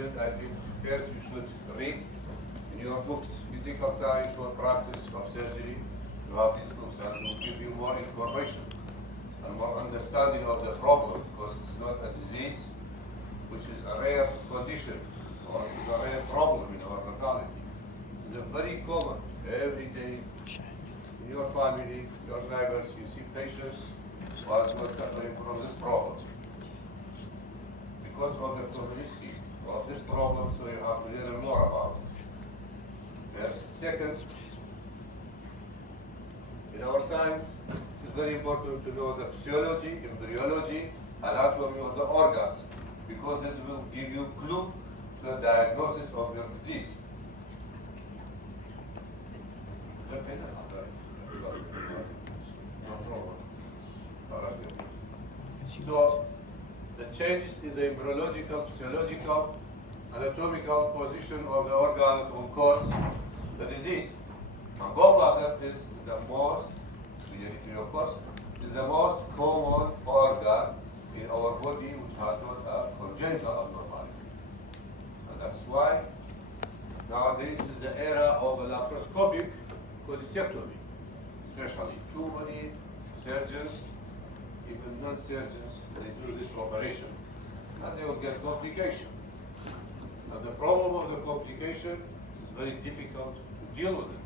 student, I think first you should read in your books, physical science or practice of surgery. You have these books and it will give you more information and more understanding of the problem, because it's not a disease which is a rare condition or is a rare problem in our locality. It's a very common, every day in your family, your neighbors, you see patients who are not suffering from this problem. Because of the community of this problem, so you have to learn more about it. First. Second, in our science, it's very important to know the physiology, embryology, anatomy of the organs, because this will give you clue to the diagnosis of your disease. So, the changes in the embryological, physiological, anatomical position of the organ will cause the disease. And gallbladder is the most, of course, is the most common organ in our body which has not a congenital abnormality. And that's why nowadays is the era of a laparoscopic cholecystectomy, especially too many surgeons, even non-surgeons, they do this operation, and they will get complication. And the problem of the complication is very difficult to deal with it,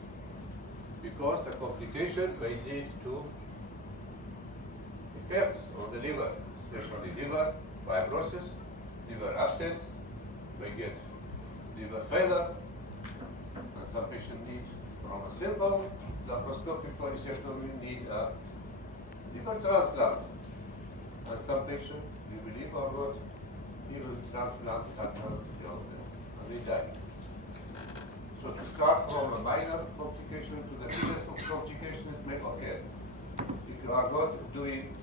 because the complication may lead to effects on the liver, especially liver fibrosis, liver abscess, may get liver failure, and some patients need, from a simple laparoscopic cholecystectomy, need a liver transplant. And some patients, you believe or not, even transplant cannot help them, and they die. So to start from a minor complication to the biggest complication, it may occur. If you are not doing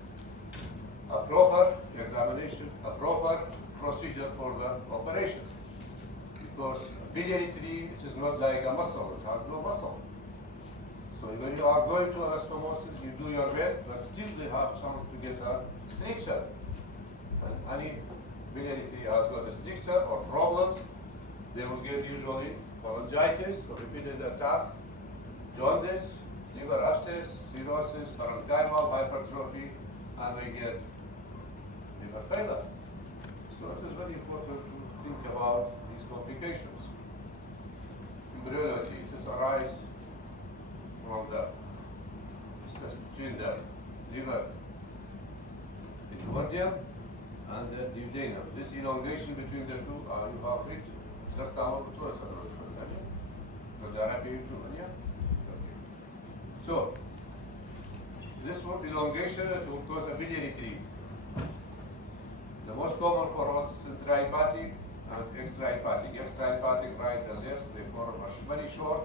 a proper examination, a proper procedure for the operation. Because biliary tree, it is not like a muscle, it has no muscle. So when you are going to anastomosis, you do your best, but still they have chance to get a stricture. And any biliary tree has got a stricture or problems, they will get usually pharyngitis, or repeated attack, jaundice, liver abscess, cirrhosis, parenchymal hypertrophy, and they get liver failure. So it is very important to think about these complications. Embryology, it is arise from the distance between the liver epithelium and the duodenum. This elongation between the two, you have it. Just so, this one elongation, it will cause a biliary tree. The most common for us is intrahepatic and extrahepatic. Extrahepatic, right and left, they form a very short,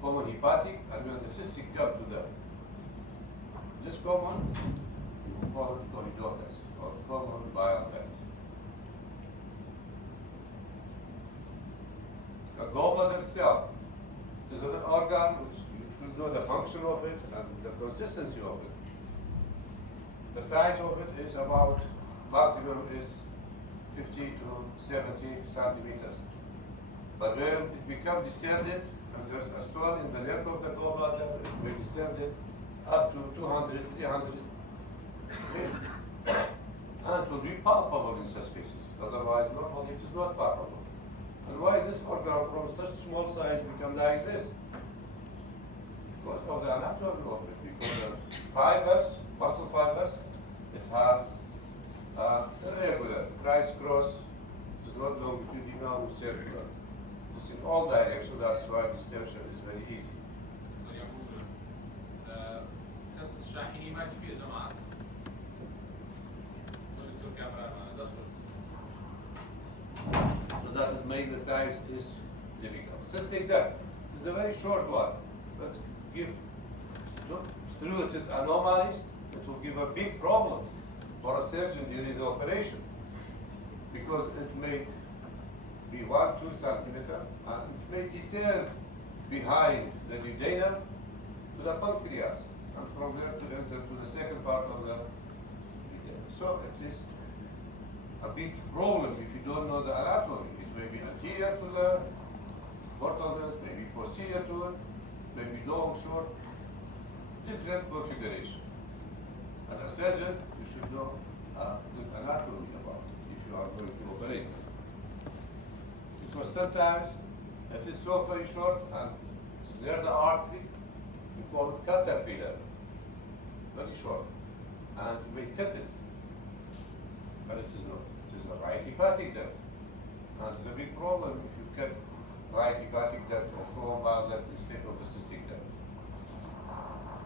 common hepatic, and when the cystic come to the this common, we call it corridotus, or common bile duct. The gallbladder cell is an organ which you should know the function of it and the consistency of it. The size of it is about, maximum is 50 to 70 centimeters. But when it becomes distended, and there's a stone in the neck of the gallbladder, it will be distended up to 200, 300, and it will be palpable in such cases. Otherwise, normally it is not palpable. And why this organ from such small size become like this? Because of the anatomy of it, because the fibers, muscle fibers, it has irregular, crisscross, it is not longitudinal or circular. It's in all directions, that's why distension is very easy. So that is made the size is difficult. Cystic duct is the very short one. Let's give, through its anomalies, it will give a big problem for a surgeon during the operation, because it may be 1-2 centimeter, and it may descend behind the duodenum to the pancreas, and from there to enter to the second part of the duodenum. So it is a big problem if you don't know the anatomy. It may be anterior to the portal belt, maybe posterior to it, maybe long, short, different configuration. As a surgeon, you should know good anatomy about it if you are going to operate. Because sometimes it is so very short and it's near the artery, we call it caterpillar, very short, and we cut it. But it is not. It is a right hepatic duct. And it's a big problem if you cut right hepatic duct or coronal duct instead of the cystic duct.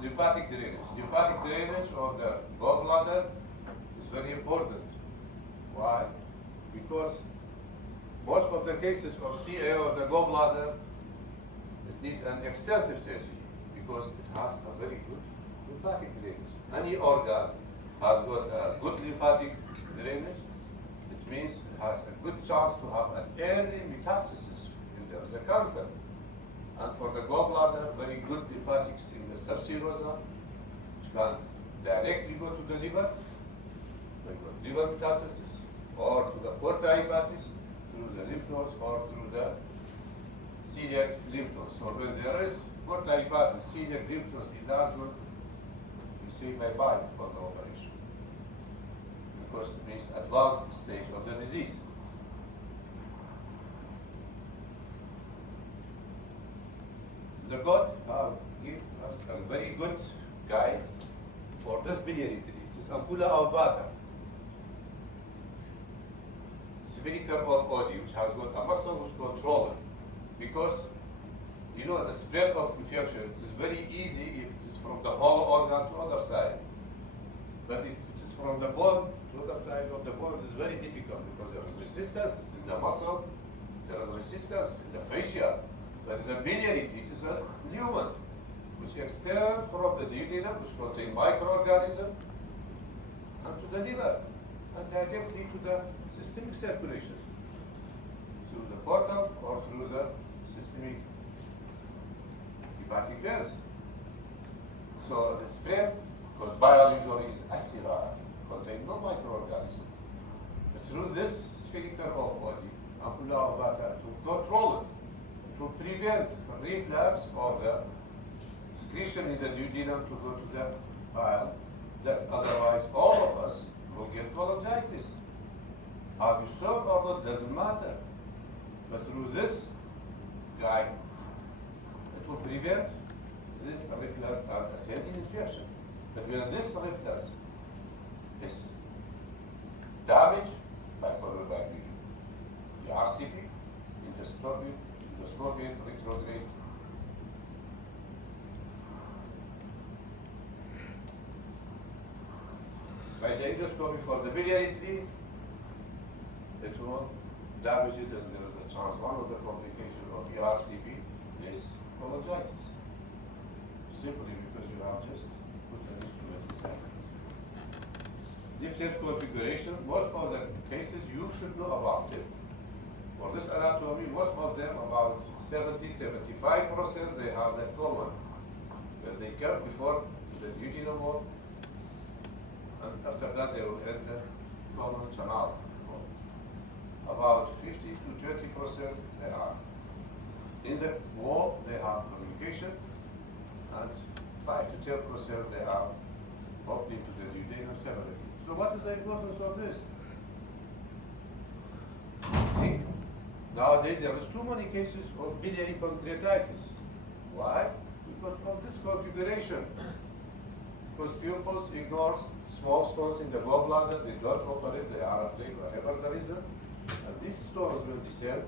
Lymphatic drainage. Lymphatic drainage of the gallbladder is very important. Why? Because most of the cases of CA of the gallbladder, it needs an extensive surgery because it has a very good lymphatic drainage. Any organ has got a good lymphatic drainage, it means it has a good chance to have an early metastasis if there is a cancer. And for the gallbladder, very good lymphatics in the subserosa, which can directly go to the liver, liver metastasis, or to the porta hepatis through the lymph nodes or through the celiac lymph nodes. So when there is porta hepatis, celiac lymph nodes enlargement, we say bye-bye for the operation, because it means advanced stage of the disease. The God give us a very good guide for this biliary tree. It is ampulla ovata, sphincter of Oddi, which has got a muscle which controls it. Because you know the spread of infection is very easy if it is from the whole organ to other side. But if it is from the bone to other side of the bone, it is very difficult because there is resistance in the muscle, there is resistance in the fascia. But the biliary tree is a lumen which extends from the duodenum, which contains microorganisms, and to the liver, and directly to the systemic circulation through the portal or through the systemic hepatic veins. So the spread, because bile usually is asterile, contains no microorganism. But through this sphincter of Oddi, ampulla ovata, to control it, to prevent reflux or the excretion in the duodenum to go to the bile, that otherwise all of us will get cholangitis. Have you stroke or not, doesn't matter. But through this guide, it will prevent this reflux and ascending infection. But when this reflux is damaged by followed by the RCP, endoscopic, retrograde. By the endoscopy for the biliary tree, it will damage it, and there is a chance one of the complications of ERCP is cholangitis. Simply because you have just put an instrument inside it. Different configuration, most of the cases you should know about it. For this anatomy, most of them, about 70–75%, they have that common. But they come before the duodenum wall, and after that they will enter common canal. About 50–20% they are in the wall, they have communication, and 5–10% they are opening to the duodenum separately. So what is the importance of this? See, nowadays there is too many cases of biliary pancreatitis. Why? Because of this configuration. Because pupils ignore small stones in the gallbladder, they don't operate, they are afraid, whatever the reason. And these stones will descend,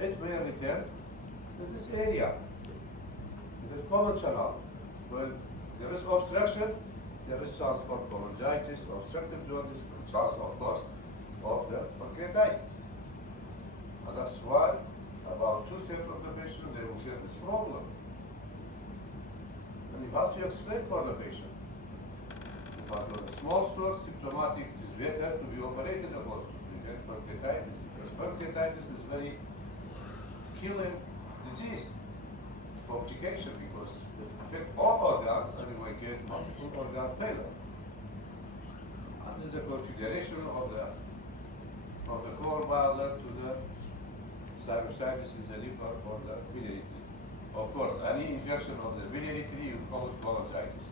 it may return to this area, to the common channel. When there is obstruction, there is chance for cholangitis, obstructive jaundice, and chance, of course, of the pancreatitis. And that's why about 2/3 of the patient, they will get this problem. And you have to explain for the patient. If I've got a small stone, symptomatic, it is better to be operated about to prevent pancreatitis, because pancreatitis is very killing disease, complication, because it affects all organs and you will get multiple organ failure. And this is the configuration of the core bladder to the sinusitis in the liver for the biliary tree. Of course, any infection of the biliary tree, you call it cholangitis,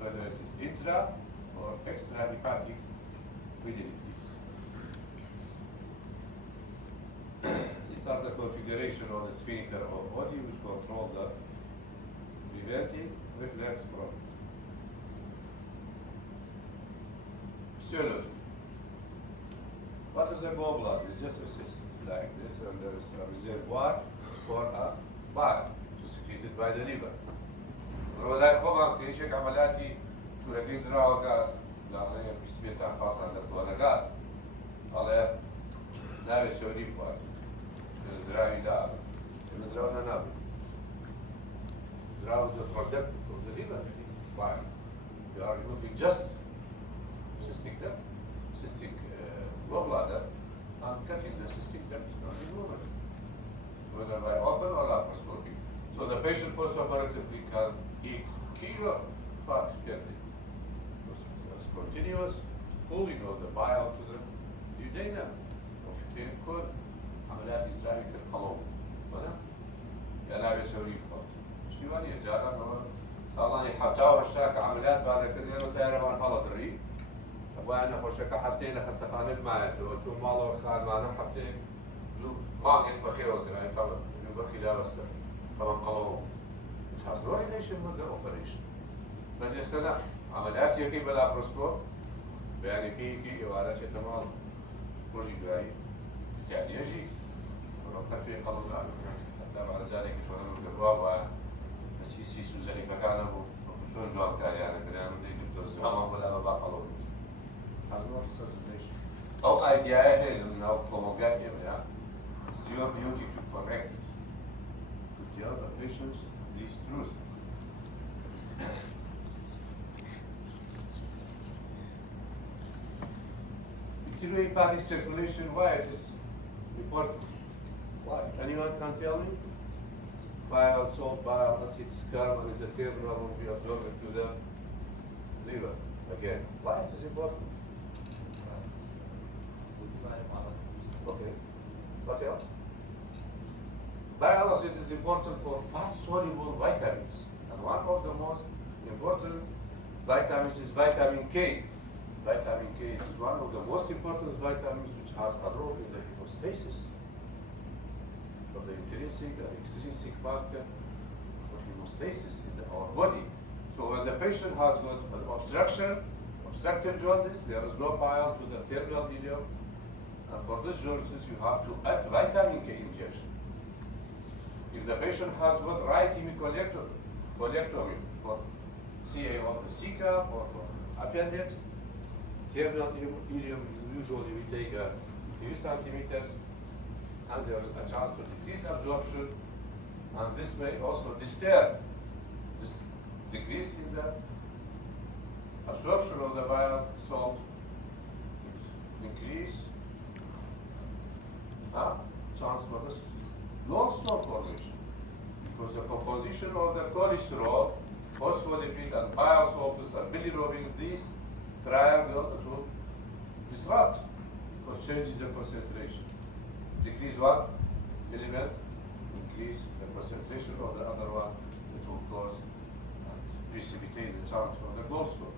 whether it is intra or extrahepatic biliary trees. These are the configuration of the sphincter of body which control the preventing reflex from it. Physiology. What is a gallbladder? It's just a cyst like this, and there is a reservoir for a bile secreted by the liver. ولا خبر كيشك عملاتي تلاقي زراعة قال لا أنا بسميتها خاصة عندك ولا قال على لا بتشوري بقى الزراعي لا الزراعة نابي زراعة is a product of the liver bile. You are removing just cystic gallbladder and cutting the cystic duct and removing it, whether by open or laparoscopy. So the patient postoperatively can eat kilo fat per day. That's continuous pulling of the bile to the duodenum. وفي كل عمليات إسرائيل كالقولون. ولا؟ يعني بيسوي فات. شو يعني جارنا هو صارني حفتاو هشتاك عمليات بعد كل يوم تيار ما نخلط الريق. وأنا خوشك حفتين خستقان الماء شو ماله خال معنا حفتين لو ما قلت بخير ولا يعني طبعا لو بخير لا بس طبعا قولون. It has no relation with the operation. بس يستنى عمليات يكي باللابروسكوب يعني كي وعلى شيء تمام بروجي جاي يعني يجي ونقطع في قلب لا بعد ذلك يتولد الجواب وشيء سيسو زي فكان أبو شو جواب تاني يعني كلام اللي دكتور زمان ولا ما بقى has no association. أو idea إنه promulgate yeah. It's your duty to correct to tell the patients these truths. Hepatic circulation, why it is important? Why? Anyone can tell me? Bile, salt, bile, acid, scarm, and the terminal will be absorbed to the liver again. Why it is important? Okay. What else? Bile acid is important for fat-soluble vitamins, and one of the most important vitamins is vitamin K. Vitamin K is one of the most important vitamins which has a role in the hemostasis of the intrinsic and extrinsic factor for hemostasis in our body. So when the patient has got an obstructive jaundice, there is no bile to the terminal ileum, and for this jaundice you have to add vitamin K injection. If the patient has got right hemicolectomy for CA of the CCAF or for appendix, terminal ileum, usually we take a few centimeters, and there is a chance to decrease absorption, and this may also disturb this decrease in the absorption of the bile salt, increase chance for this long stone formation, because the composition of the cholesterol, phospholipid, and bile salts and bilirubin, these triangle, it will disrupt because changes the concentration. Decrease one element, increase the concentration of the other one, it will cause and precipitate the chance for the gallstone.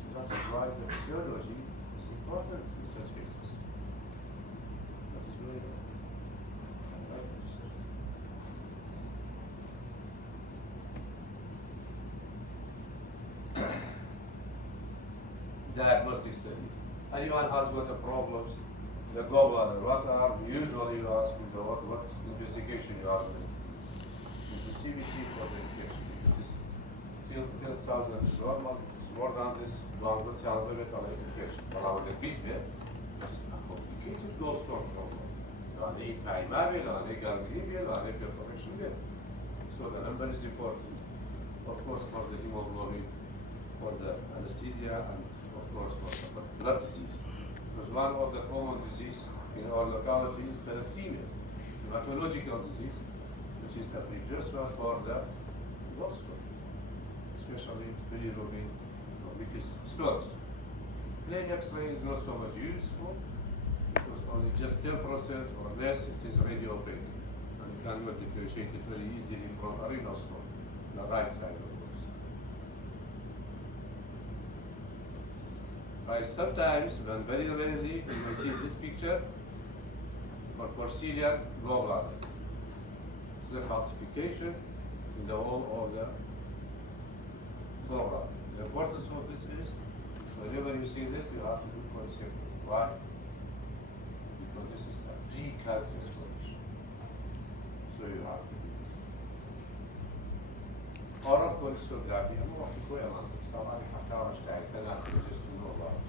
So that's why the physiology is important in such cases. That's really diagnostic study. Anyone has got a problems, the gallbladder, what are usually you ask what investigation you are doing? The CBC for the infection. If it is 10,000 is normal, it's more than this, once the cells are infection. However, the bismuth is a complicated gallstone problem. يعني primary, يعني gangrene, يعني perforation. So the number is important, of course, for the hemoglobin, for the anesthesia, and of course for blood disease. Because one of the common disease in our locality is thalassemia, hematological disease, which is a precursor for the gallstone, especially bilirubin, which is stones. Plain X-ray is not so much useful, because only just 10% or less it is radiopaque. And you cannot differentiate it very easily from a renal stone, the right side, of course. Right, sometimes, when very rarely, you may see this picture for porcelain gallbladder. This is a calcification in the wall of the gallbladder. The importance of this is, whenever you see this, you have to do cholecystectomy. Why? Because this is a precancerous condition. So you have to do this. Oral cholecystography, I'm not going to go on. Just to know about.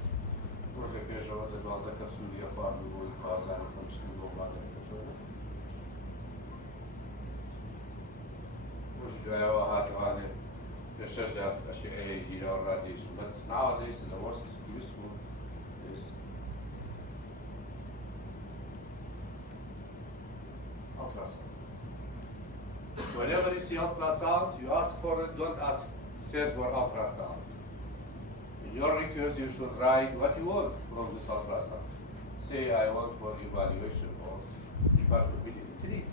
Proszę pierwszego dla zakapsulia padu i bazary kończnego badania potrzeby. Może działała hartowanie jeszcze że się gira radiation, but nowadays the most useful is ultrasound. Whenever you see ultrasound, you ask for it, don't ask send for ultrasound. In your request, you should write what you want from this ultrasound. Say, I want for evaluation of compatibility.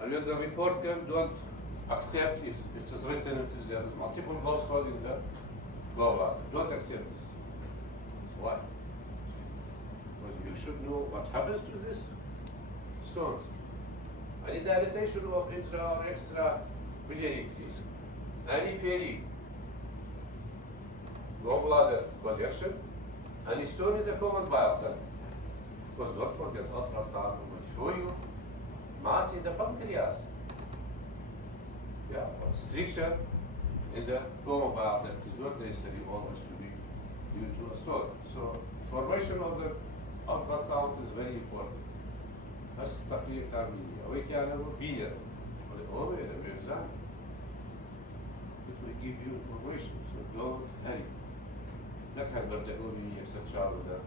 And when the report comes, don't accept if it is written that there is multiple balls holding the gallbladder. Don't accept this. Why? Because you should know what happens to this stones. Any dilatation of intra or extra biliary, any peri, gallbladder collection, and stone in the common bile tank. Because don't forget, ultrasound will show you mass in the pancreas. Yeah, obstruction in the common bile tank is not necessarily always to be due to a stone. So formation of the ultrasound is very important. That's تقريبا كاملية. أو كأنه بينر. ولا أومي ولا بيمزان. It will give you information, so don't hurry. لا كان برتقوني يستشعر ده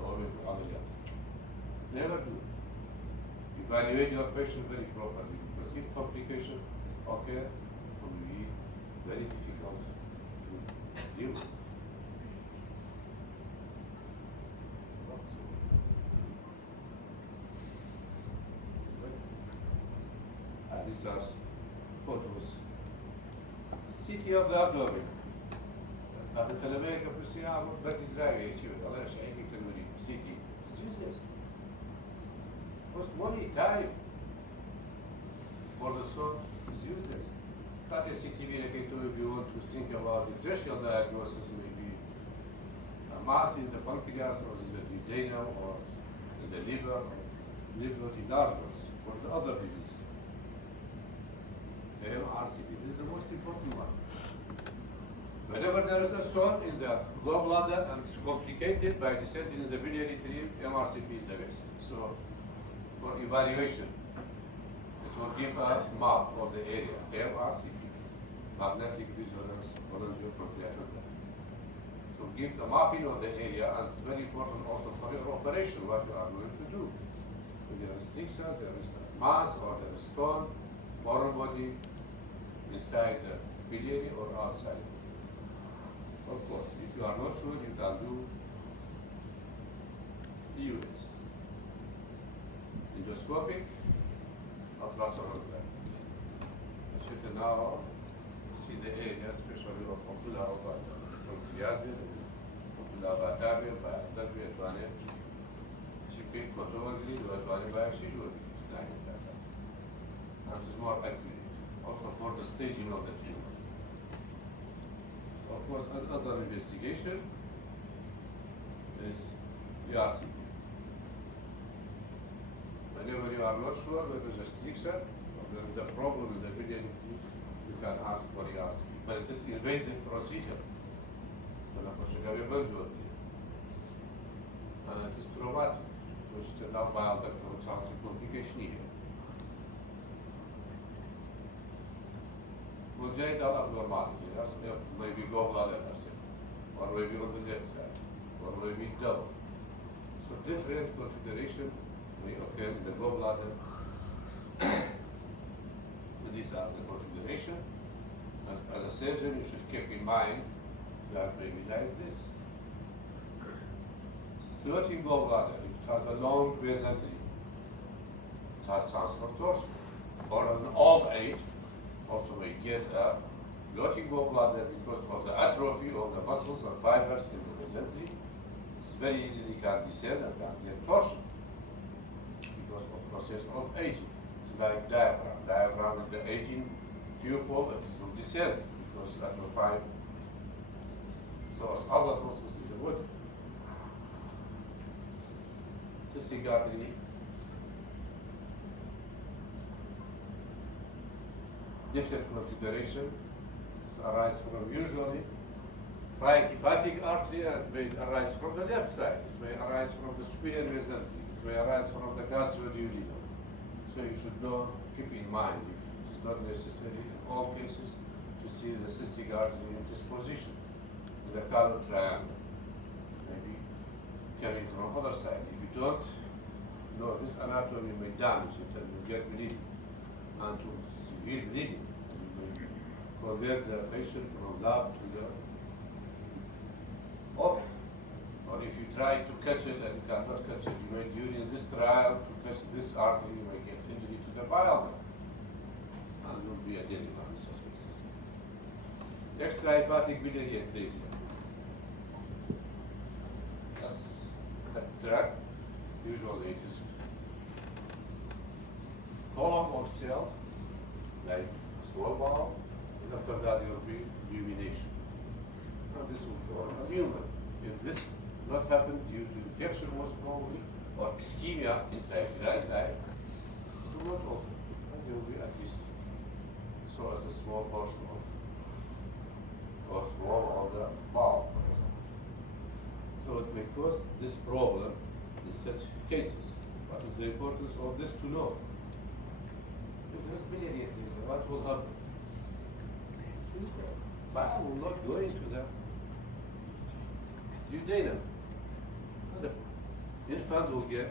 أومي بالعمليات. Never do. Evaluate your patient very properly, because if complication occur, it will be very difficult to deal with. These are photos. CT of the abdomen. هذا الكلامية قبل الساعة بركز راوي يشوف الله يشعيك التنوري CT. It's useless. Cost money, time. For the scope, it's useless. That is CT like I told you, if you want to think about differential diagnosis, maybe a mass in the pancreas or in the duodenum or in the liver or liver enlargements for the other disease. RCP. This is the most important one. Whenever there is a stone in the gallbladder and it's complicated by descending in the biliary tree, MRCP is the best. So, for evaluation, it will give a map of the area, MRCP, magnetic resonance cholangiopancreatomy. To give the mapping of the area, and it's very important also for your operation, what you are going to do. When there is restriction, there is a mass or there is stone, foreign body, inside the biliary or outside. Of course, if you are not sure, you can do EUS. Endoscopic ultrasonography. As you can now see the area, especially of ocular pancreas, ocular batavia, bilateral, chipping photography, by visual and it's more accurate. Also for the staging of the tumor. Of course, other investigation is ERCP. Whenever you are not sure whether there is a restriction or there is a problem in the biliary, you can ask for ERCP. But it is invasive procedure. And it is traumatic, which turns out bile duct chance complication here. Congenital abnormality, that's maybe gallbladder absent, or maybe on the left side, or maybe double. So different configuration may occur in the gallbladder. These are the configuration. And as a surgeon, you should keep in mind that maybe like this. Floating gallbladder, it has a long mesentery. It has transfer torsion. Or an old age, also we get a floating gallbladder because of the atrophy of the muscles and fibers in the mesentery. It's very easily can descend and can get torsion because of process of aging. It's like diaphragm. Diaphragm with the aging pupil, it will descend because atrophy. So as other muscles in the body. Cystic artery. Different configuration arise from usually right hepatic artery and may arise from the left side. It may arise from the superior mesentery. It may arise from the gastroduodenum. So you should know, keep in mind, if it's not necessary in all cases to see the cystic artery in this position, with a colored triangle, maybe coming from other side. If you don't know this anatomy, may damage it and you get bleeding, and to severe bleeding. You may convert the patient from lab to the open. Or if you try to catch it and you cannot catch it, you may during this trial to catch this artery, you may get injury to the bile duct, and will be a dilemma in such cases. Extrahepatic biliary atresia. That's a tract, usually it is column of cells, like small bowel, and after that there will be rumination. And this will form a human. If this not happen due to infection most probably, or ischemia intraepithelial life, it will not open, and there will be at least so as a small portion of wall of the bowel, for example. So it may cause this problem in such cases. What is the importance of this to know? If there is biliary atresia, what will happen? Bile will not go into the duodenum. The infant will get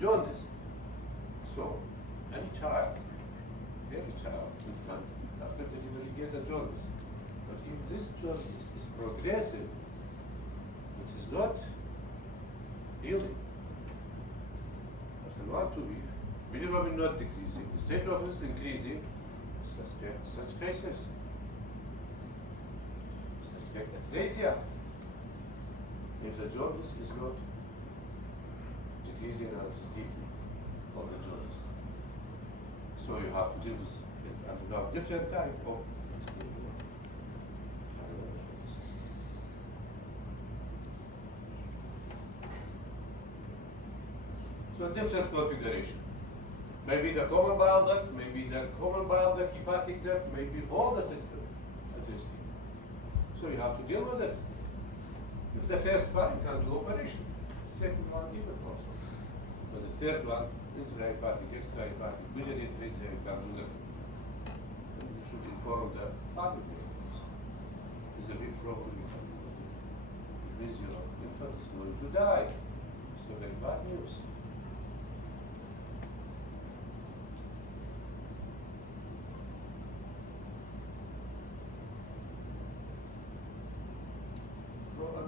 jaundice. So, any child, infant, after delivery gets a jaundice. But if this jaundice is progressive, it is not healing. After 1 to 2 weeks, bilirubin not decreasing, the state of it is increasing, suspect such cases. Suspect atresia. If the jaundice is not decreasing and steeping of the jaundice. So you have to deal with it. And you have different type of so different configuration. Maybe the common bile duct, maybe the common bile duct, hepatic duct, maybe all the system adjusting. So you have to deal with it. If the first one, you can do operation. Second one, even also. But the third one, intrahepatic, extrahepatic, biliary atresia, you can do nothing. And you should inform the family members. It's a big problem, you can do nothing. It means your infant is going to die. So very bad news.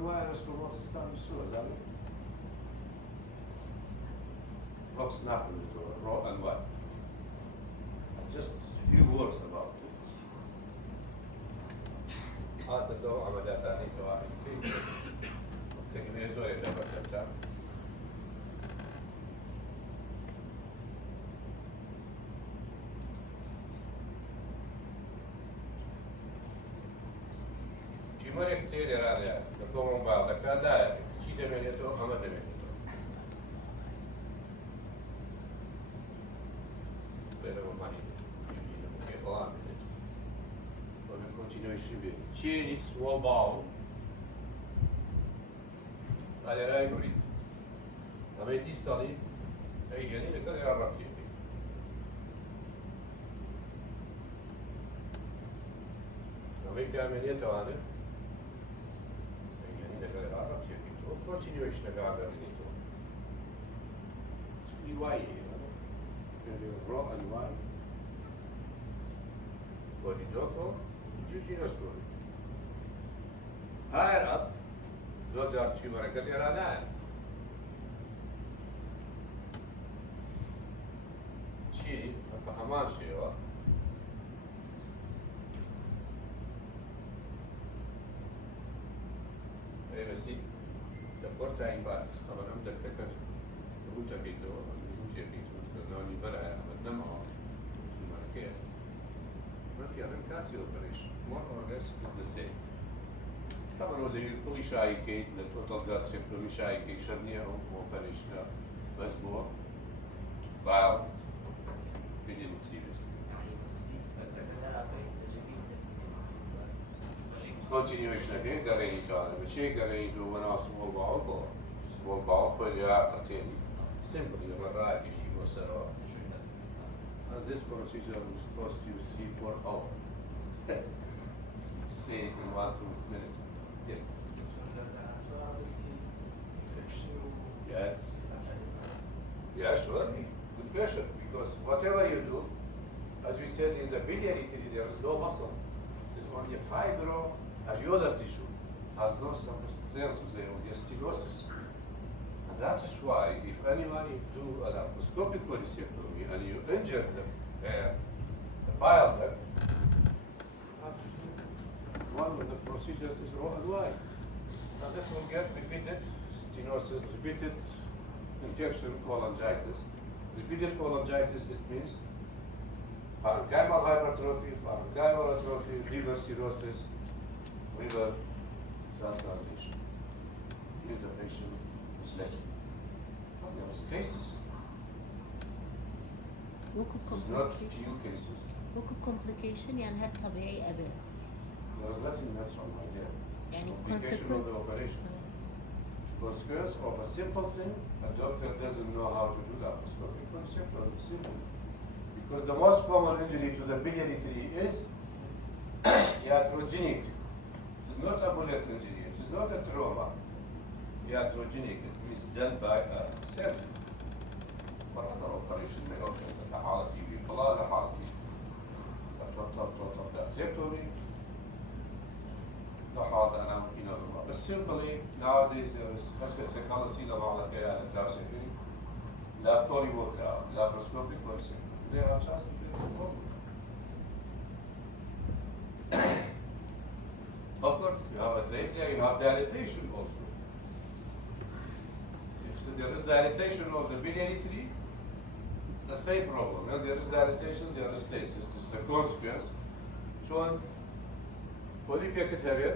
أنواع الاسترومات تستعمل السوز هذا box ناقل raw أنواع. Just a few words about it. هذا الدواء عمليات ثانية دواء كيف يزور يتبع Timore ktiri rade, da common bile duct, da ci demenito, ama demenito. Spero mani, che ho Poi continuo a scrivere. C'è il suo bowel, alle regoli. La me distali, e io ne vedo che arrabbiati. La me che amenietto ane, continue اشتغال بنيته. رواية يعني raw أنواع ولدوكو يجي نسوي. Higher up, those are tumor كثيرة. شيء كمان شيء بس دكتور عين بارس طبعا عندك تكر وجودك كيتو وجودك كيتو مشكلة بلع عملنا معه كيف ما في عمل كاسي operation more or less is the same طبعا هو اللي كل شيء كيت للتوتال جاس كل شيء كي شرنيه operation بس هو بعد بدي نكتب continuation again قريني تعالى بشيء قريني تو وانا small bowel put it out until simply الرأي شيء وسرع this procedure was supposed to use 3-4 hours say it in 1-2 minutes yes yes yeah sure good question because whatever you do as we said in the biliary tree there is no muscle it's only a fibro-alveolar tissue has no substance there with stenosis. And that is why if anyone do a laparoscopic cholecystectomy and you injure the bile duct, one of the procedures is raw and wide. Now this will get repeated stenosis, repeated infection, cholangitis. Repeated cholangitis, it means parenchymal hypertrophy, parenchymal atrophy, liver cirrhosis, liver transplantation. If the patient is lucky. But there was cases. It's not few cases. وكو complication يعني هل طبيعي قبل؟ There was nothing natural, my dear. يعني Complication of the operation. Consequence of a simple thing, a doctor doesn't know how to do laparoscopic cholecystectomy. Simple. Because the most common injury to the biliary tree is iatrogenic. It's not a bullet injury, it is not a trauma. Iatrogenic, it means done by a surgeon. But other operation may occur the حالتي ببلاد حالتي total vasectomy. The heart and I'm but simply nowadays there is musculoskeletal لما على plastic لا polyvocal laparoscopic cholecystectomy. They have chance to fix the problem. Of course, you have atresia, you have dilatation also. If there is dilatation of the biliary tree, the same problem. When there is dilatation, there is stasis. This is the consequence. Shown polypecid heavy,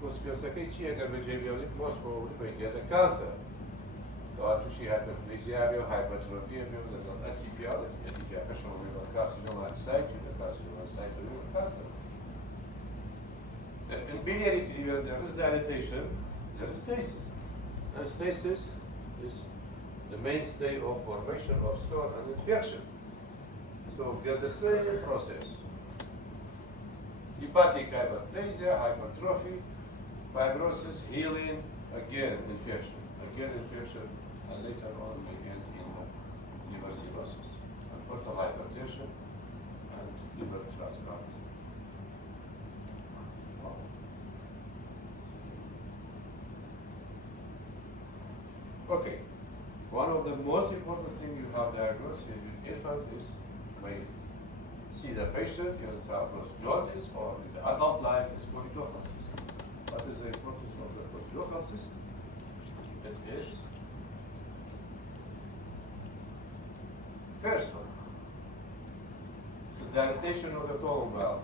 consequence of each year, most probably may get a cancer. She hyperplasia, hypertrophy, atypia, carcinoma site, carcinoma site, cancer. In biliary tree, where there is dilatation, there is stasis. And stasis is the mainstay of formation of stone and infection. So we get the same process. Hepatic hyperplasia, hypertrophy, fibrosis, healing, again infection, and later on may end in liver cirrhosis, and portal hypertension, and liver transplant. Okay, one of the most important things you have diagnosed in your infant is when you see the patient, you will have jaundice, or in the adult life is polydocal cyst. What is the importance of the polydocal cyst? It is first one. It's the dilatation of the colon valve.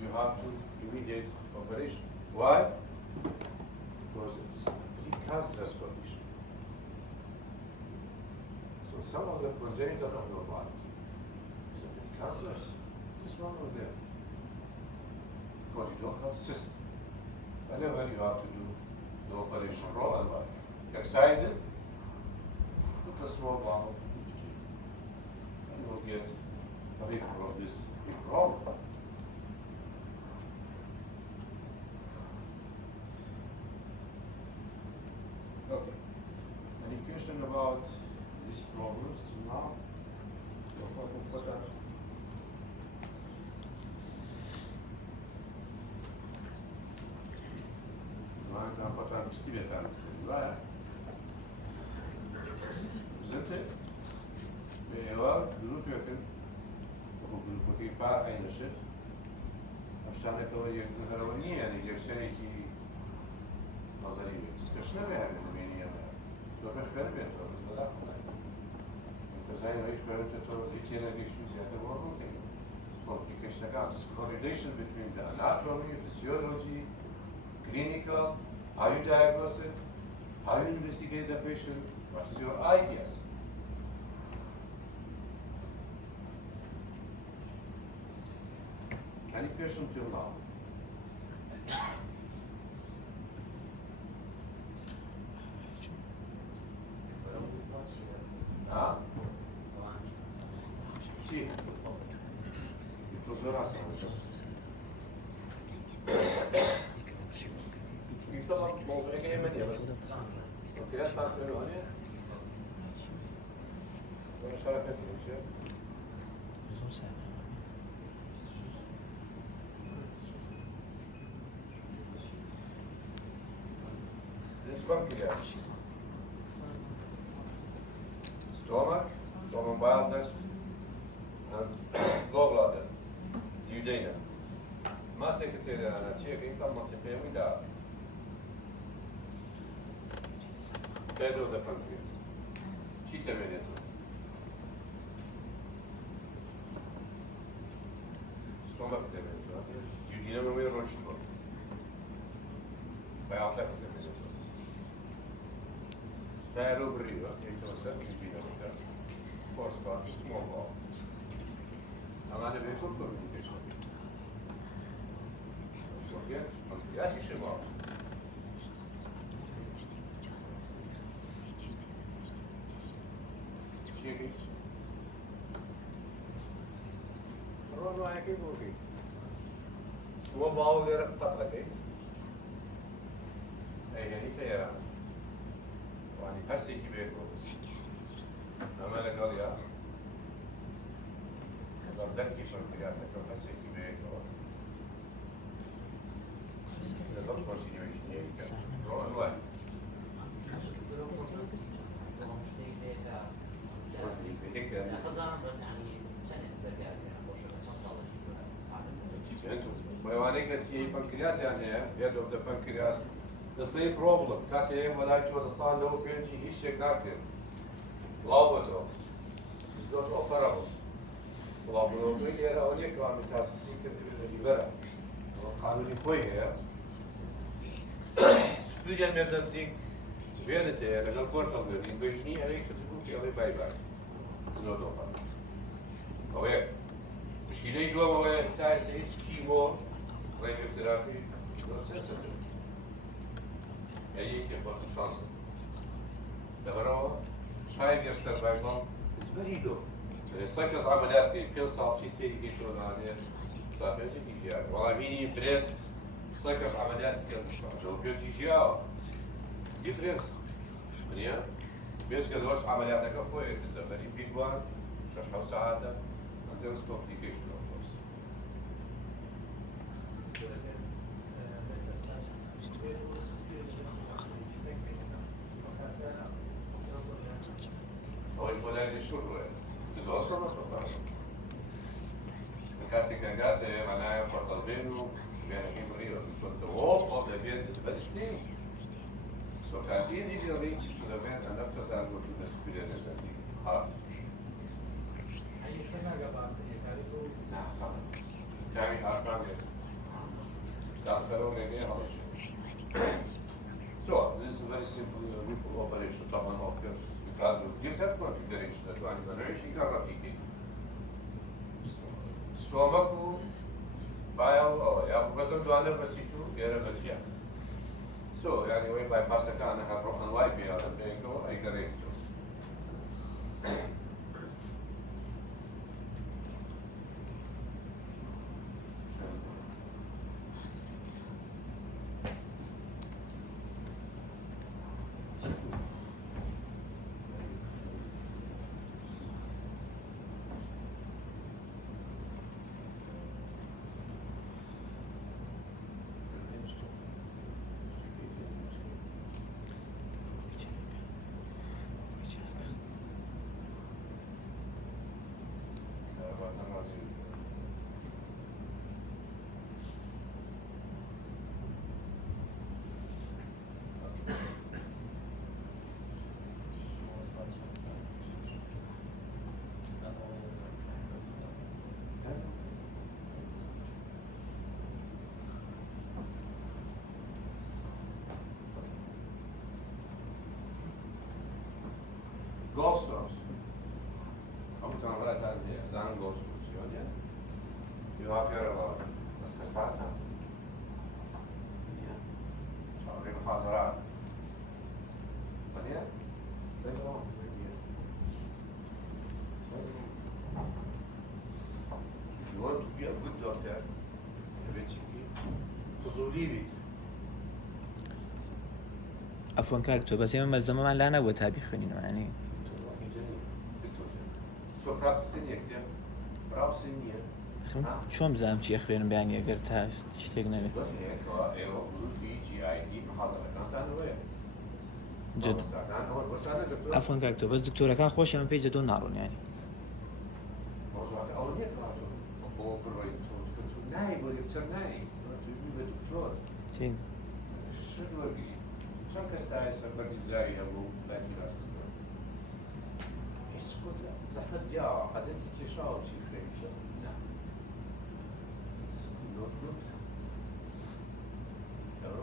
You have to immediate operation. Why? Because it is a precancerous condition. So some of the congenital abnormality is a precancerous. This one of them. Polydocal cyst. Whenever you have to do the operation roll and wide. Excise it, put a small valve in between, and you'll get away from this big problem. Okay. Any question about these problems till now? Isn't it? دروتێکن گروپەکەی پار ئەینەشت ئەم شتانێکەوە یەکدوهەرەوە نییە یعنی یەکشەرێکی نەزەری بێت سکەش نەبێت لەمێنی ئەمە تۆبێ خێر بێتەوە بەس لەدا کەزای خوێنێتەوە لێکێنەگەیشت و زیاتر بۆ ڕووکەی complications. There's correlation between the anatomy, physiology, clinical, how you diagnose it, how you investigate the patient, what's your ideas. Any question till now? Huh? Sì. طبعا موضوع جاي مني بس اوكي لا تعرف هنا ولا شركه الانشاء This pancreas, stomach, bile and gallbladder, duodenum. ما سكتير أنا شيء إنت ما تفهمي ده. Head of the pancreas. شيء تبينه. Stomach تبينه. duodenum وين رشته. بيعطيك تبينه. Dialogue بريوة. يتوسع duodenum. Force part, small part. أما أنا بيكون communication. Pancreas i szybko. Czyli Roma jakie mówi? Słowa o wierach patlakiej. Yani teyara. Yani pasi gibi bu. Namele galya. Kadardaki pancreas ka pasi gibi bu. Not continuation here. Go on way. Hayvanik nesiye pankreas yani head of the pancreas. The same problem. Kake malay to the sun no penji hiç şey nakti. Lavato. Is not operable. Lavato yere oraya kamitası siketi libera. Kanuni koyuyor. Studian mezzantin vedete legal portal in Bejni avec le groupe et bye. Znodopa. Ove. Știi global taise chemo radiotherapy procesul. Aici e poate șansă. Dar 5 years survival is very low. Sakız ameliyat ki pil sapçı seyir getiriyorlar. Sadece gidiyor. Valla mini pres sakız ameliyat yapmışlar. Çok gidiyor. Gitiriyoruz. Niye? Biz gidiyoruz ameliyata kapıyı. It's a very big one. شهر ساعة and there's complication of course. Embolization is also not a problem. Carte manaia portalvenu, but the wall of the vein is very thin. So can easily reach to the vein and after that go to the superior descending heart. نعم طبعا. يعني أصلاً cancer already has. So this is a very simple operation. طبعا of course you can do different configuration that one generation can replicate. Stomach bile or yeah, because the one that you do here is So anyway, bypass the can have broken white here and they go I get it. نمازی Gallstones. How much on that time here? Zan gallstones, you have your بس كستعتها. شغالين محاضرات. مليان؟ سيدهم. If you want to be a good doctor, eventually, فضولي بي. عفوا كاركتر بس يوم الزمان لا أنا وتابي خنينه يعني شو براب السنية كتير براب سنية شلون بزعم شي أخوين بيعني أقدر تاس تشتغل نبي هيك ايوه في GIT محاضرة كانت أنا وياه جد عفوا كاركتر بس دكتورة كان خوش من بيجي دون نارون يعني موضوع أول هيك هو بروي كنت نايم ولا كتير نايم تجيب دكتور زين شو الوقت شو كستاي سبب إزاي أبو باقي ناس كتير إيش قلت زحمة جا عزتي كشاو شيء خير لا not good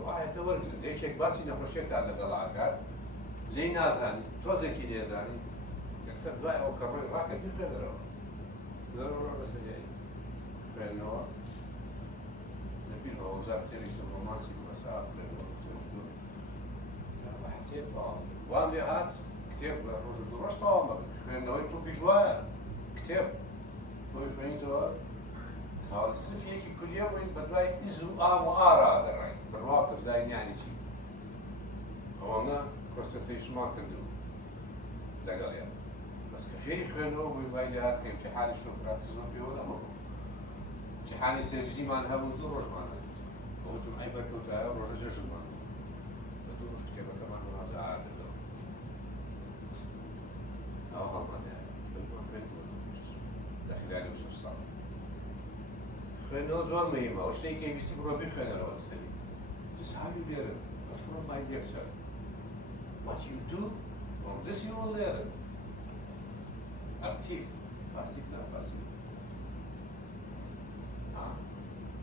واحد تقول ليش هيك بس نخشيت على العقاد ليه نازاني توزك نازاني يكسر دعاء أو كمان راكب بخير ضرورة بس جاي فإنه نبي له وزارة تاريخ الرومانسي ومساعد لا حكيت بعض وامي هات كتاب رجل درش طعمك فإنه يتو بجوار كتاب ويفهمتوا هذا الصيف هيك كل يوم بدأي إزو وآرا هذا الرأي بالواقع زين يعني شيء هو أنا كونسنتريشن ما كندو دقل يعني بس كثير يخلوا ويبغى هذا كامتحان شو براكتسنا فيه ولا ما هو امتحاني سجلي ما نهاو دور معنا هو جمعي بركوتها ورجع جرج معنا بدورش كتابة كمان منازعات كده أو هم يعني ما فهمت داخل وش صار خلنا زور مهمة وش ليه كي بيسي برو بيخلنا لو السنة just how you learn but from my lecture what you do from this you will learn active passive لا passive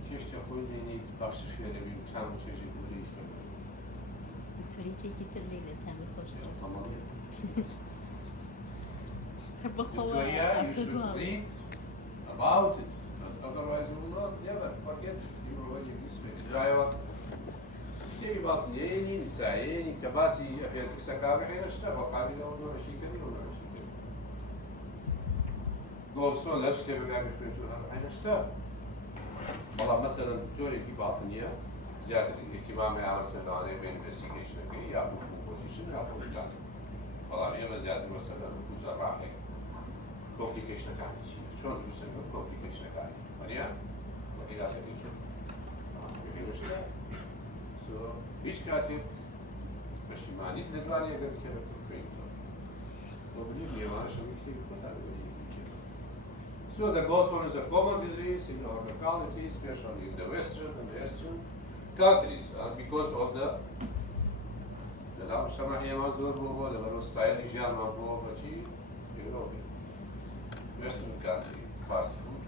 شيش تقول لي باش في اللي بيتعامل تجي بولي دكتوري كيكي ترلينا تعمل خوش تمام بخوة you should read about it otherwise you will not never forget you already mistake درايور شيء باطنيني نسايني كباسي أحيانك سكابي حين اشتغل قابلة ودور شيء كبير ولا شيء كبير جولستون لا اشتغل بقى بخيرتوها حين اشتغل والله مثلا دكتوري في باطنية زيادة الاهتمام على سنة بين investigation كي يأخذ position يأخذ جانب والله أنا زيادة مثلا جراحي complication كانت شيء شلون تسمى complication كانت مريا وكذا شيء شو so إيش كاتب مش ما نيت لبنانية قبل كده كوين وبنيجي ما شو بيجي كتار So the gallstone is a common disease in our locality, especially in the western and the eastern countries, because of the لا مجتمع هي مصدر بوبو لما ستايل جامع بوبو بشي يوروبي western country fast food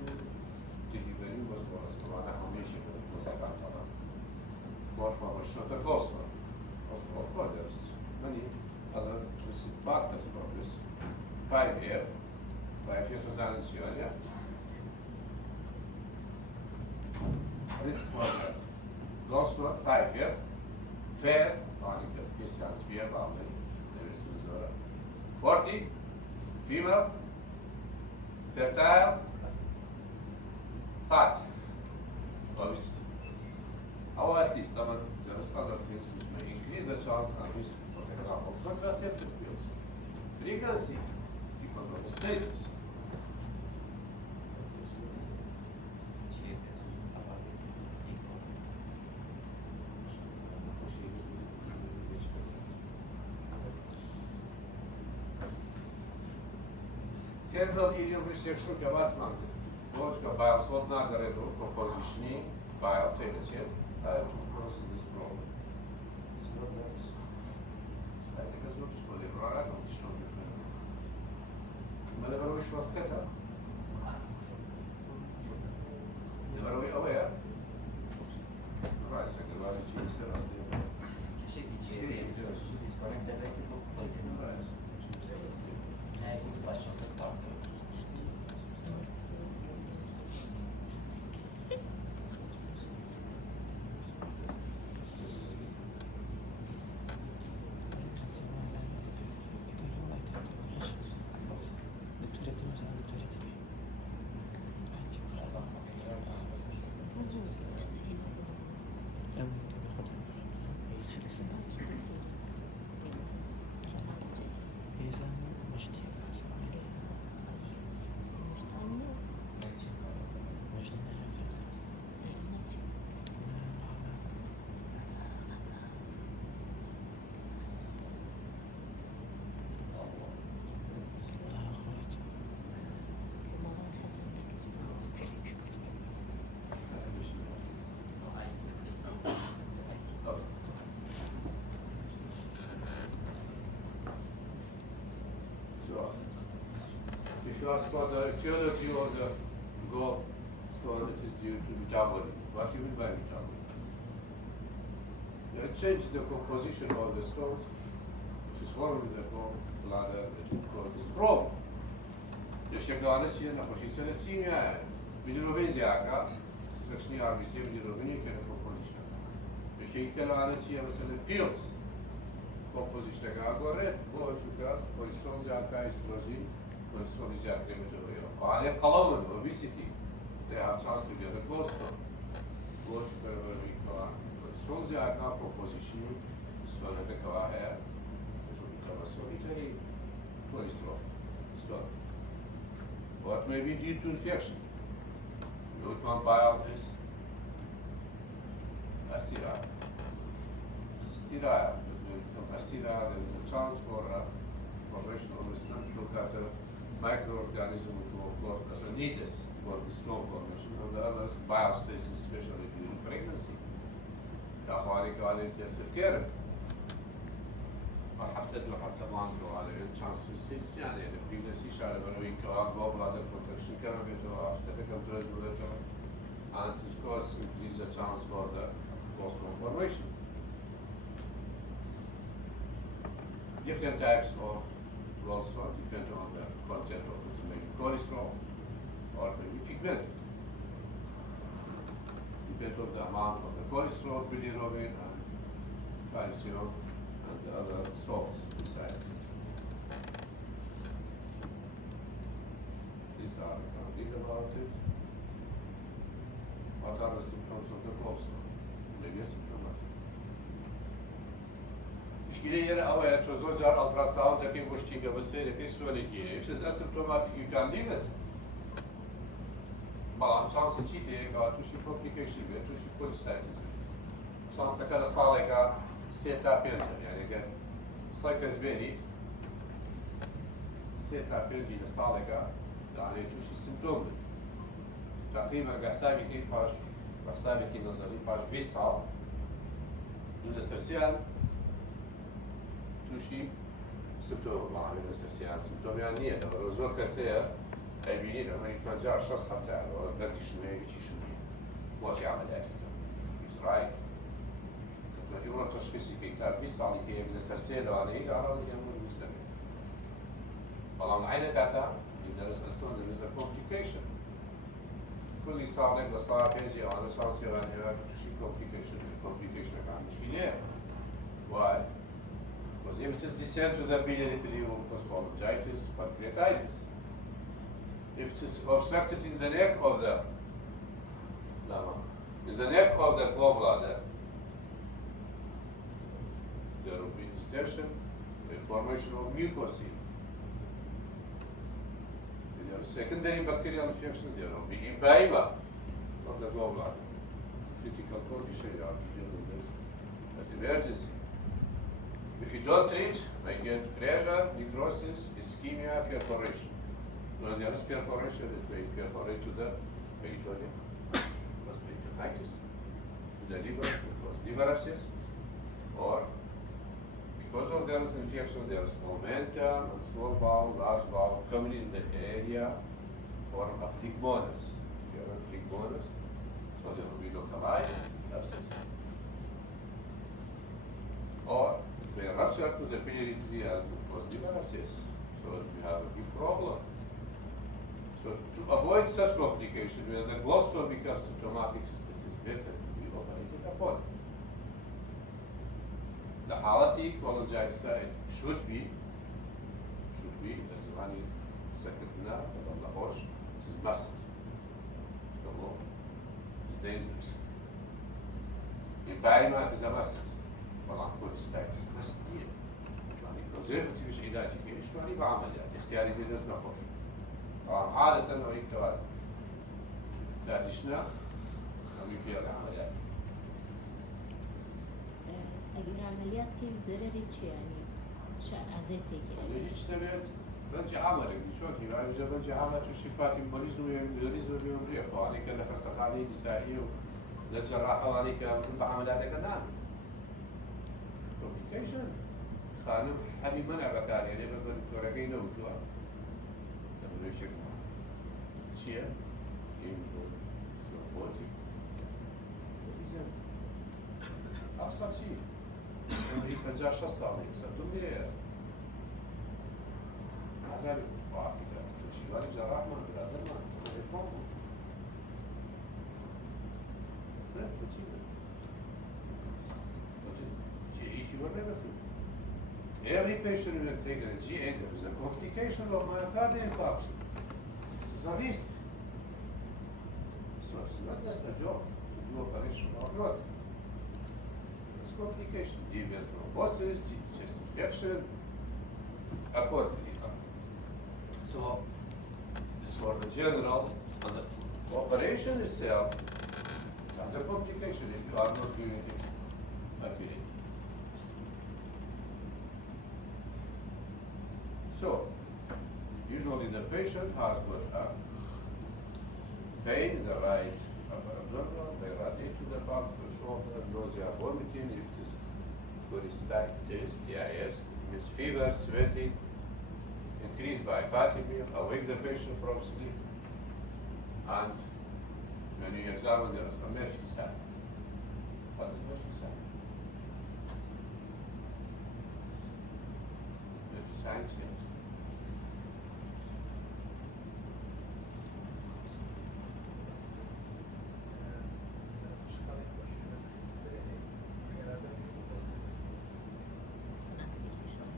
delivery was more as كمان نحن ماشي بمساعدة طبعا more for the gallstone of course there's many other factors for this 5F risk for gallstone 5F fair distance fair 40 female fertile fat obviously or at least there is other things which may increase the chance and risk, for example contraceptive pills pregnancy because of the stasis. Cerebral ilioprectation كباس مانجا Точка bile slotna garedo composition bile temperature. I have to cross this problem. It's not nice. Stajte ga zelo težko lepo, rado težko different. Ma ne veruj shortcuta. Ne veruj aware. Right, so che vale ci se la stia. C'è su disconnect elettrico slash start. If you ask for the etiology of the gallstone, it is due to metabolism. What do you mean by metabolism? They change the composition of the stones, which is formed in the gallbladder, that is called the stroke. Doświadczone się na posiedzeniu simia, bilirubinziaka, strasznie arbisje bilirubini, które composition. Doświadczone się مثلا pills, composition agora, bojuka, kolesterolziaka, estrogen. Kolesterolziaka metabolic. While colon, obesity, they have chance to get a gallstone. Kolesterolziaka composition, stone the kawaher, solitary cholesterol stone. What may be due to infection? Root bile is sterile. Sterile. Sterile is the chance for formation of a stent look at a microorganism as a needless for the stone formation, and the others bile stasis, especially during pregnancy. That's why they call it intensive care. حتى لو حتى بانكو على chance stasis يعني the pregnancy شارع بروي كوا gallbladder protection كمان بيتو after the contracture and of course increase the chance for the gallstone formation. Different types of gallstone depend on the content of it, maybe cholesterol or maybe pigmented. Depend on the amount of the cholesterol, bilirubin, and calcium, and the other salts inside. These are, you can read about it. What are the symptoms of the gallstone? Maybe symptomatic. مشكلة هي أول تزوجها ultrasound لكن مشكلة بس هي في سؤال كي if it's asymptomatic you can leave it. But chance to cheat it got to see complication to see cholestasis. Chance to كذا صالحة سيتا بينجر يعني كان صايك زبالي سيتا بينجي لصالحة يعني تو شي سيمتوم. تقريبا حسابي كي باش حسابي كي نظري باش 20 سال للسبيسيال توشي سبتو معامل السياسة سبتو يعني لو زور كسية أبيني الأمريكان جار شخص حتى لو بدي شنو يجي شنو واش عمليات إسرائيل لكن هو التشخيص كتاب بس على كي من السياسة ده عليه على رأس الجمهور المسلمين والله معنا داتا يدرس أصلا there is a complication كل صار لك صار بيجي على شخص يعني توشي complication كان مشكلة why? Because if it is descent to the biliary tree, it will cause cholangitis, pancreatitis. If it is obstructed in the neck of the gallbladder, there will be distension, the formation of mucosa. If there is secondary bacterial infection, there will be empyema of the gallbladder. Critical condition you have to deal with this as emergency. If you don't treat, they get pressure, necrosis, ischemia, perforation. When there is perforation, it may perforate to the peritoneum, cause peritonitis, to the liver, cause liver abscess, or because of there is infection, there is momentum and small bowel, large bowel coming in the area form a phlegmonas. You have a phlegmonas, so there will be localized abscess. Or it may rupture to the biliary tree and cause liver abscess, so we have a big problem. So to avoid such complication, when the gallstone becomes symptomatic, it is better to be operated upon. The halati cholangitis side should be as running second nerve on the horse, it is must. It's dangerous. Impairment is a must. طبعا كوليستايتس مست دير. يعني كونزرفتيف مش علاجي كيف شو يعني بعمليات اختياري دي لازم نخش. طبعا حالة انه هيك توالي. تادشنا نعمل فيها العمليات. اگر عملیات که ضرری چی یعنی عزیزی که يعني هيك تبعت بنجي عملك شو كي يعني إذا بنجي عملت وشفات المريض بيمريض وأنا كذا خستقاني نسائية للجراحة وأنا كذا بعملاتك نعم. complication خانم حبي منع بكاري يعني بس بدكتورة كي نوتوا نقول شيء شيء يمكن سوبوتي إذا أبسط شيء أمريكا جا شخص عليه سدوم ليه عزالي وعافية تشيلاني جراح ما بلادر ما تقول لا بتشيله Every patient will take a GIT is a complication of myocardial infarction. It's a risk. So it's not just a job to do operation or not. It's complication. Deep vein thrombosis, chest infection, accordingly. So this for the general, and the operation itself has a complication if you are not doing it accurately. So, usually the patient has got a pain in the right upper abdominal, they radiate to the back of the shoulder, nausea, vomiting, if it is cholestatic, TIS, it means fever, sweating, increased by fatty meal, awake the patient from sleep, and when you examine there is a Murphy sign. What's Murphy sign? Murphy sign change.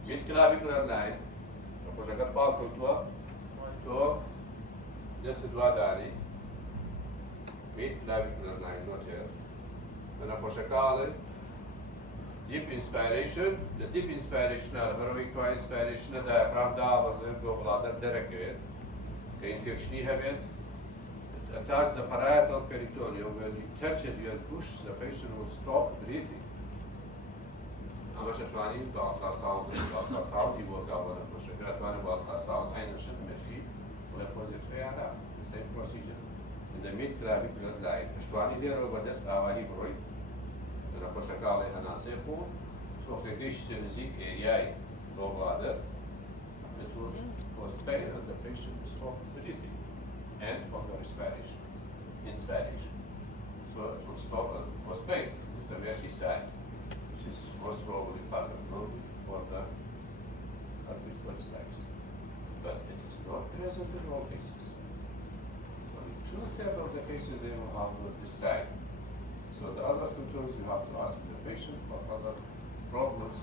Mid-clavicular line, dopo che palco tuo, adesso due dani, mid-clavicular line, not here. When I push a collar, deep inspiration, the deep inspiration, heroic inspiration, the diaphragm down was in gallbladder direct. The infection event attacks the parietal peritoneum. When you touch it, you push, the patient will stop breathing. أنا شفاني بالألتراساوند يبغى قبل المشكلة أتمنى بالألتراساوند أين نشد فيه ويبوزيت فيه على the same procedure in the mid clavicular line شفاني ده رو بدست أواهي بروي أنا بشكل أنا سيكون شو تقديش تمسك إياي gallbladder it will cause pain and the patient will stop breathing and of the respiration inspiration so it will stop and cause pain. This is a very sign. Is most probably pathognomonic for the acute cholecystitis. But it is not present in all cases. Only 2/3 of the cases they will have this sign. So the other symptoms you have to ask the patient for other problems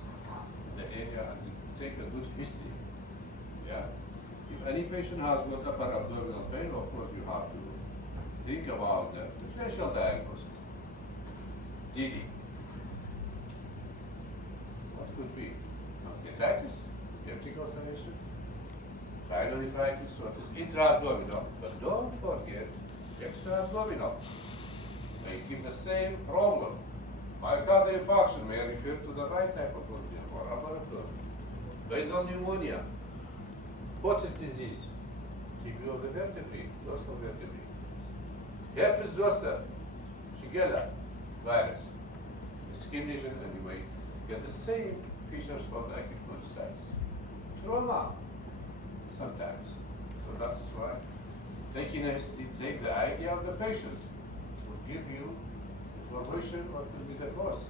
in the area and take a good history. Yeah. If any patient has got upper abdominal pain, of course you have to think about the differential diagnosis. DD. Could be pancreatitis, peptic ulceration, pyelonephritis, what is intra-abdominal, but don't forget extra-abdominal. They give the same problem. Myocardial infarction may refer to the right hypochondria or upper abdomen. Basal pneumonia, what is disease? TB of the vertebrae, dorsal vertebrae. Herpes zoster, Shigella virus, skin lesion, and you may get the same features for the acute appendicitis. Trauma, sometimes. So that's why taking take the idea of the patient. It will give you information what will be the cause.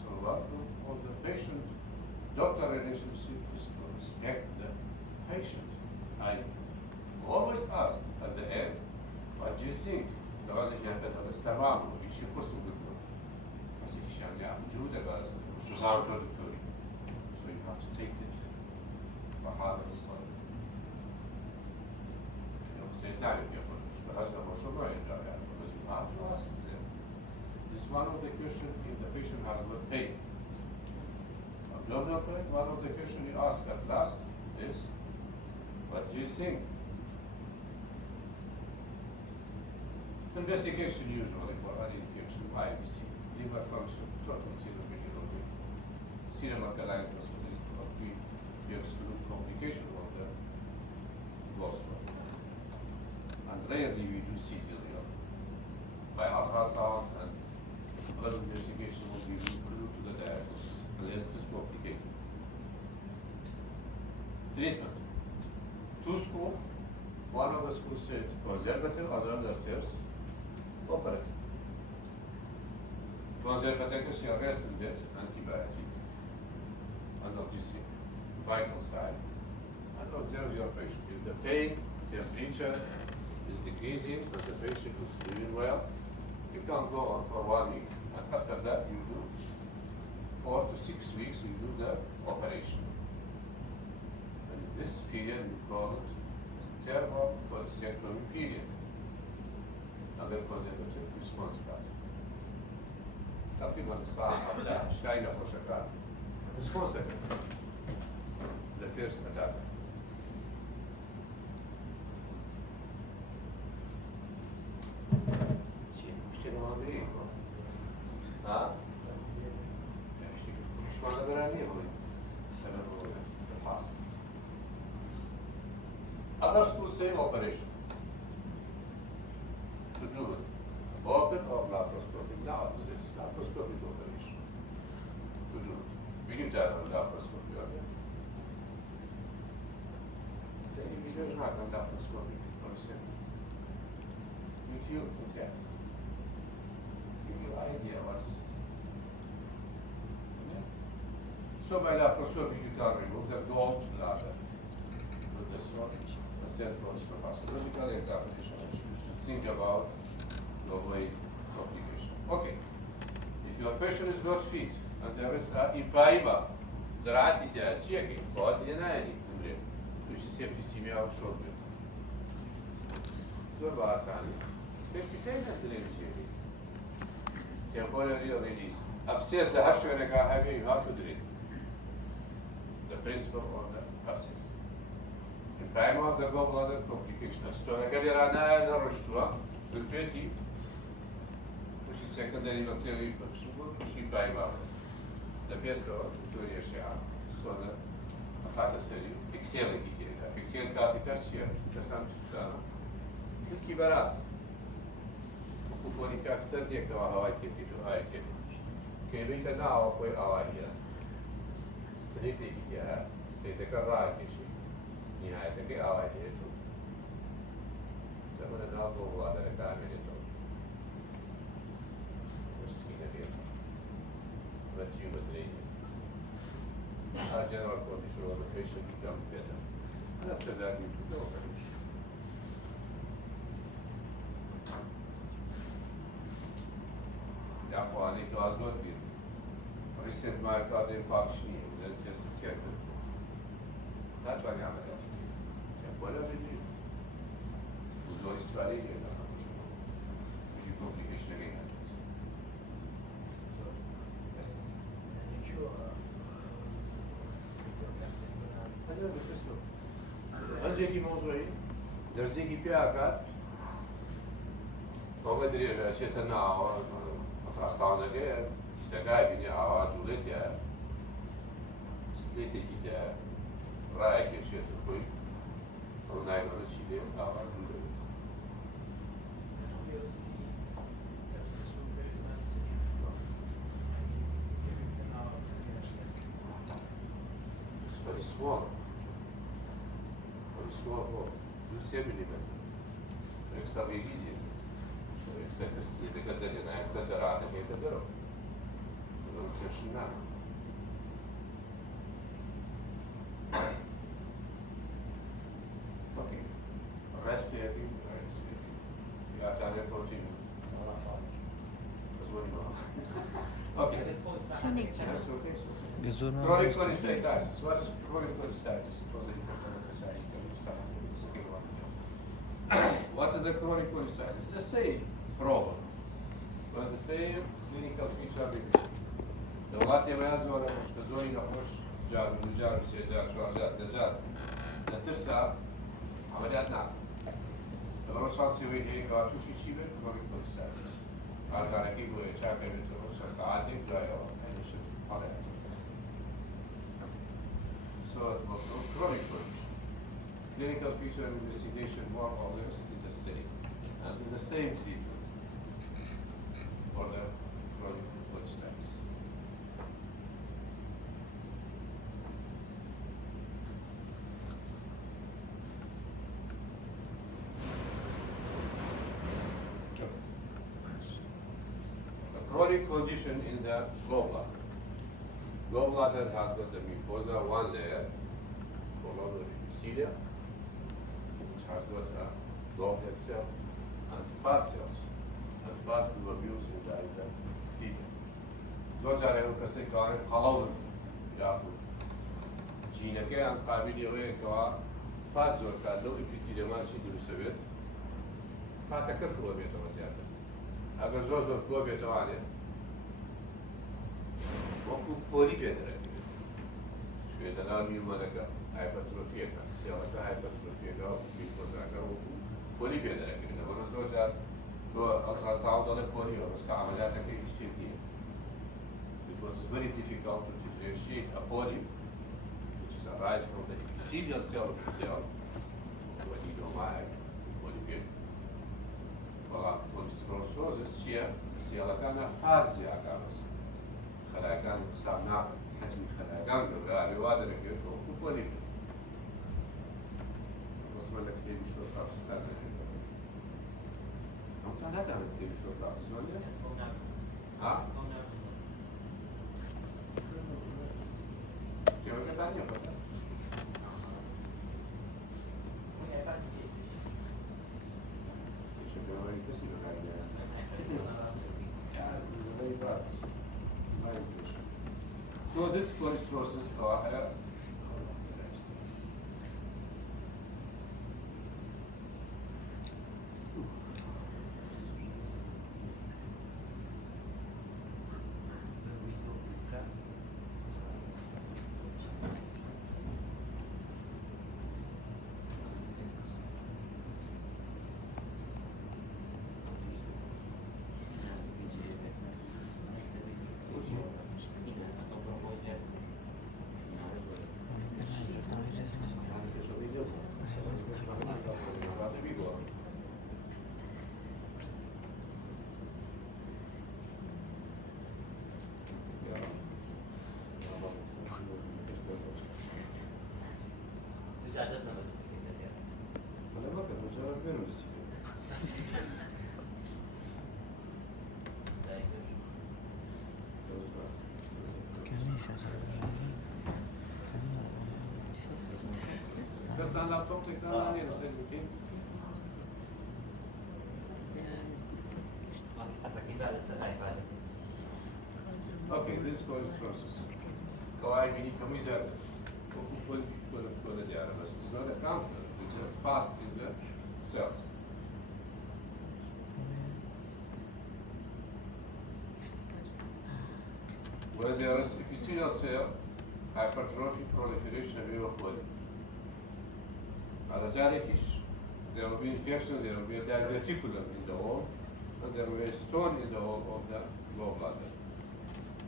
So what of the patient-doctor relationship is to respect the patient. I always ask at the end, what do you think? لازم يثبت هذا السماع ويشي قصة دكتور. بس الشيء يعني موجودة بس خصوصاً دكتوري. So you have to take it بحالة الصلاة. لو سيدنا عليك يقول شو هذا مشروع ما يرجع يعني بس you have to ask them. This one of the questions if the patient has got pain. Abdominal pain, one of the questions you ask at last is, what do you think? Investigation usually for an infection, IBC, liver function, total serum bilirubin, serum alkaline phosphatase, but we exclude complication of the gallstone. And rarely we do CT real. By ultrasound and blood investigation will be included to the diagnosis unless it is complicated. Treatment. Two schools, one of the schools said conservative, other says operative. Conservative is your rest and bed, antibiotic, analgesic, vital sign, and observe your patient. If the pain, temperature is decreasing and the patient is doing well, you can go on for 1 week. And after that, you do 4 to 6 weeks, you do the operation. And in this period, we call it interval polycyclomy period. Other conservative response card. تقريبا الساعة 11 شاينا بوشكات. Response card. The first attack. شيء مشكلة ما بيه. ها؟ شيء مش ما نقدر عليه هو. السبب هو الحاصل. Other schools say operation. To do it. Open or laparoscopic. Now it is laparoscopic operation. To do it. We knew that on laparoscopy earlier. So you can not on laparoscopic concept. With you, okay. Give you idea what is it. Yeah. So by laparoscopy you can remove the gallbladder with this one. The central histological examination. Think about the way complication. Okay. If your patient is not fit and there is impaiba, زراعتي تأجيكي فاز ينايني نمرين وش septicemia أو شرب. زور باساني. كيف نسلين شيء؟ Temporary release. Abscess the harsher nega you have to drill. The principle of the abscess. Impaiba of the gallbladder complication. So I get a rushtua, the 20, which is secondary bacterial infection, which is impaiba. The best of Victoria Shah, so the Hattaseri, Pictel, Pictel Casitacia, Casam, Kibaras, Kufonica Sternia, Hawaii, to Kevita now for our here. Straight here, state a carrage. نهاية أواجهته زمن الناظر وهذا كاملته مسكين بيته متيوم دريجة general condition of the patient become better and after that you do the operation. يا أخواني كازوت بير recent myocardial infarction للجسد كامل لا تبني عمليات ولا بدي وزور استفادة كذا مش complication again. Yes. هذا بالنسبة. أنجيكي موضوعي درزيكي بياكات. ما بدري إذا شيء تناو أتراستانا كه سجاي بني عواج ولتيا سليتي كده رأيك شيء تقول Online ona Chile, Ava, It's very small. Very small hole. You see millimeter. Extra easy. Extra căsătorie că de la exagerată că e de rău. Nu chiar și n-am. Ok. Rest maybe, rest maybe. You have to add a protein. That's what you know. Okay. Cine? That's okay. So. Gazon Chronic cholestasis. What is chronic cholestasis? What is a chronic cholestasis? The same problem, but the same clinical feature revision. دولات يميز ولا مش كزوني نخش جار ونجار وسيجار شوارجات دجار نتفسع عمليات نعم. لما شانسي وين هيك توشي شيء chronic cholestasis. هذا على كيلو يشاكل من 10 ساعات لا يوم يعني شيء عليه. So chronic condition. Clinical feature and investigation more or less is the same. And it's the same treatment for the chronic cholestasis. A chronic condition in the gallbladder. Gallbladder has got the mucosa, one layer, colon epithelium, which has got a gallbladder cell and fat cells, and fat globules in the epithelium. Those are able to say colon, ياخذ جينا كان قابل يوين كوا فات زور كادو epithelium ما شيء يسوي فات كركوا بيته وزيادة. أجر زور كوا بيته عليه. وكو بوليبيدرا شو يدلال يومانكا هايبرتروفيكا سيارة هايبرتروفيكا وبيكوزاكا وكو بوليبيدرا كنا ونزوجات لو ألتراساوند ولا بوليو بس كعملياتك يشتري. It was very difficult to differentiate a polyp, which is arise from the epithelial cell of the cell, what you don't like, polyp. Well, polystyrosis here, the cell كان فارزي أكانس. خلايا صار ناقل حجم الخلايا قال بوادر كيركو وبوليب قسم لك تيجي شرطة تستنى أنت لا تعمل تيجي شرطة تزولي ها؟ كيف كتاني خطأ؟ So this cholesterosis Questa è la laptop che sta lì, sei qui? Okay, this is cholesterosis. Why we need to measure it's not a cancer, it's just fat in the cells. Where there is epithelial cell, hypertrophy, proliferation, and polyp. There will be infections, there will be a diverticulum in the wall, and there will be a stone in the wall of the gallbladder.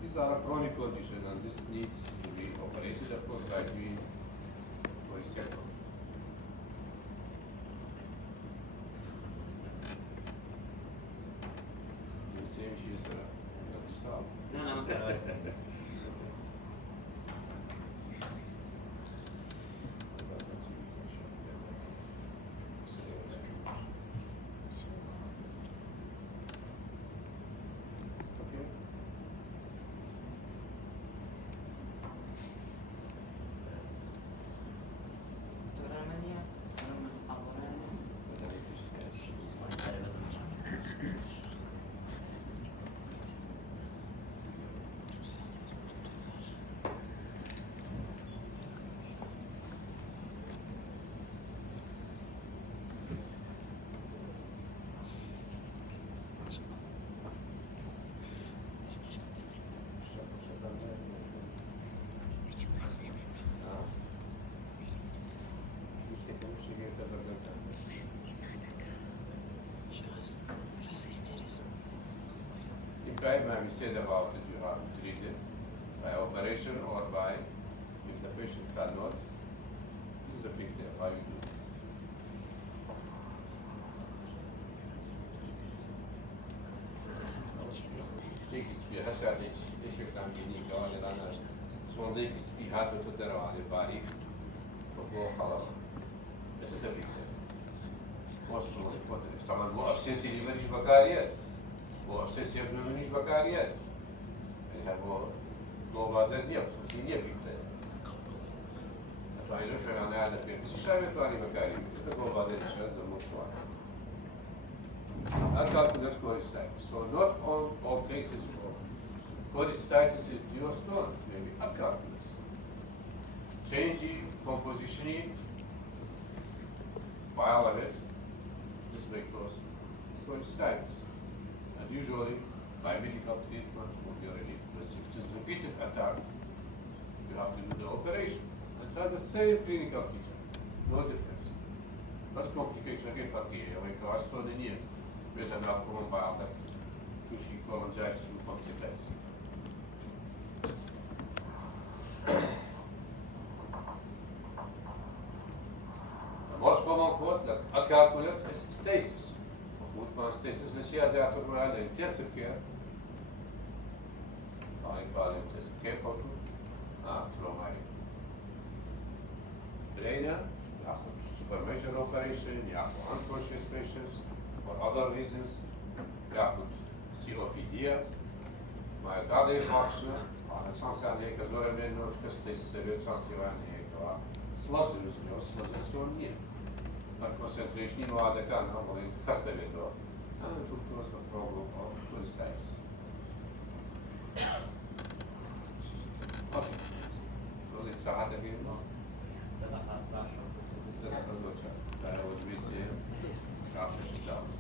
These are a chronic condition, and this needs to be operated upon by doing cholecystectomy. change yesterday. Not to solve. No, no, però Okay. دكتور أمانية أنا من المحافظة وأنا لازم In time, we said about it, you have to treat it by operation or by, if the patient cannot, this is the picture, how you do. Teki spiha shati, eşek tangini kavale lana, sondaki spiha to deravane bari, to halas. This is the picture. Most important. طبعا مو ابسيسي اللي ماليش بكاريات، مو ابسيسي اللي ماليش بكاريات. يعني هو Gallbladder niye ابسيسي niye picture. Atayno şöyle ana da bir şey şöyle tuani bakari. Gallbladder işe zamutwa. Calculus cholecystitis. So not all cases of cholecystitis is duostone, maybe calculus. Change composition bile of it. This may cause cholecystitis. And usually by medical treatment or urinary, because if it is repeated attack, you have to do the operation. It has the same clinical feature, no difference. Bas complication che fartiye, o che asto de nie. Vete na prom bile, tu și colongiai su complications. The most common cause that calculus is stasis. With stasis, which is a in intensive care. I call it intensive care for trauma. Brain, super major operation, unconscious patients, for other reasons, COPD, myocardial infarction, chance a neka zore meno, stasis severe chance a neka. Sложно разумею, сложно нет. Concentration вада kana, ali kas tev ir to? Tur tos var problēmu ar cholecystitis. Okay. To līdz rāda vienmā. Tad atklāšu. Tad atklāšu. Tā jau visi kāpši daudz.